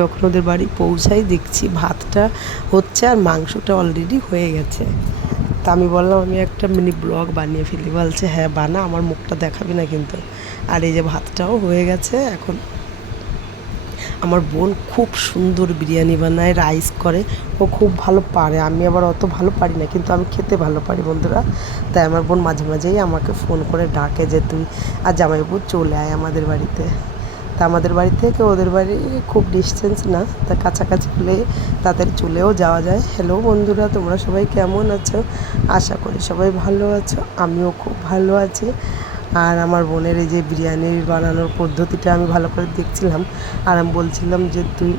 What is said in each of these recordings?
যখন ওদের বাড়ি পৌঁছাই দেখছি ভাতটা হচ্ছে আর মাংসটা অলরেডি হয়ে গেছে। তা আমি বললাম আমি একটা মিনি ব্লগ বানিয়ে ফেলি। বলছে হ্যাঁ বানা, আমার মুখটা দেখাবি না কিন্তু। আর এই যে ভাতটাও হয়ে গেছে। এখন আমার বোন খুব সুন্দর বিরিয়ানি বানায়, রাইস করে, ও খুব ভালো পারে। আমি আবার অত ভালো পারি না, কিন্তু আমি খেতে ভালো পারি বন্ধুরা। তাই আমার বোন মাঝে মাঝেই আমাকে ফোন করে ডাকে যে তুই আর জামাইবাবু চলে আয় আমাদের বাড়িতে। তা আমাদের বাড়ি থেকে ওদের বাড়ি খুব ডিস্টেন্স না, তা কাছাকাছি হলে তাড়াতাড়ি চলেও যাওয়া যায়। হ্যালো বন্ধুরা, তোমরা সবাই কেমন আছো? আশা করি সবাই ভালো আছো, আমিও খুব ভালো আছি। আর আমার বোনের এই যে বিরিয়ানির বানানোর পদ্ধতিটা আমি ভালো করে দেখছিলাম। আর আমি বলছিলাম যে তুই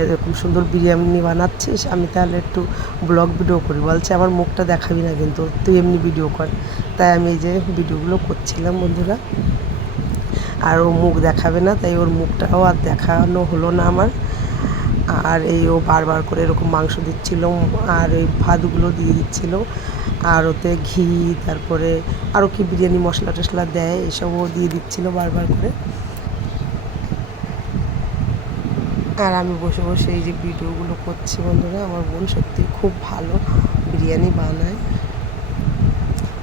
এরকম সুন্দর বিরিয়ানি বানাচ্ছিস, আমি তাহলে একটু ব্লগ ভিডিও করি। বলছে আমার মুখটা দেখাবি না কিন্তু, তুই এমনি ভিডিও কর। তাই আমি এই যে ভিডিওগুলো করছিলাম বন্ধুরা। আর ও মুখ দেখাবে না, তাই ওর মুখটাও আর দেখানো হলো না আমার। আর এই ও বারবার করে এরকম মাংস দিচ্ছিল আর এই ভাতগুলো দিয়ে দিচ্ছিল, আর ওতে ঘি, তারপরে আরও কি বিরিয়ানি মশলা টশলা দেয় এসবও দিয়ে দিচ্ছিল বারবার করে। আর আমি বসে বসে এই যে ভিডিওগুলো করছি বন্ধুরা। আমার বোন সত্যি খুব ভালো বিরিয়ানি বানায়,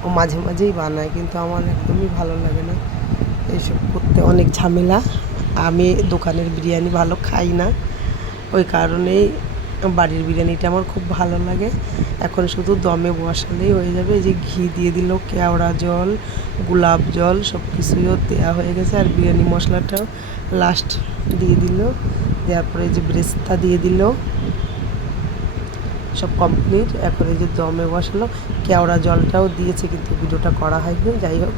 ও মাঝে মাঝেই বানায়, কিন্তু আমার একদমই ভালো লাগে না এইসব করতে, অনেক ঝামেলা। আমি দোকানের বিরিয়ানি ভালো খাই না, ওই কারণেই বাড়ির বিরিয়ানিটা আমার খুব ভালো লাগে। এখন শুধু দমে বসালেই হয়ে যাবে। এই যে ঘি দিয়ে দিল, কেওড়া জল, গোলাপ জল সব কিছুইও দেওয়া হয়ে গেছে। আর বিরিয়ানি মশলাটাও লাস্ট দিয়ে দিল, দেওয়ার পরে এই যে ব্রেস্তা দিয়ে দিল, সব কমপ্লিট। এখন এই যে দমে বসালো, কেওড়া জলটাও দিয়েছে কিন্তু ভিডিওটা করা হয়নি। যাই হোক,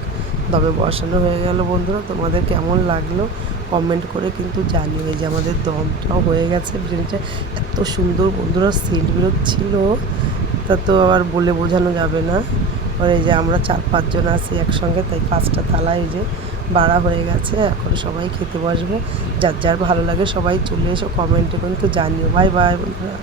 দমে বসানো হয়ে গেল বন্ধুরা। তোমাদের কেমন লাগলো কমেন্ট করে কিন্তু জানিও। এই যে আমাদের দমটাও হয়ে গেছে, বিরিয়ানিটা এত সুন্দর বন্ধুরা সেন্ট বেরোচ্ছিল, তা তো আবার বলে বোঝানো যাবে না। আর এই যে আমরা 4-5 জন আছি একসঙ্গে, তাই 5টা থালা এই যে বাড়া হয়ে গেছে। এখন সবাই খেতে বসবে। যার যার ভালো লাগে সবাই চলে এসো, কমেন্টে কিন্তু জানিও। বাই বাই বন্ধুরা।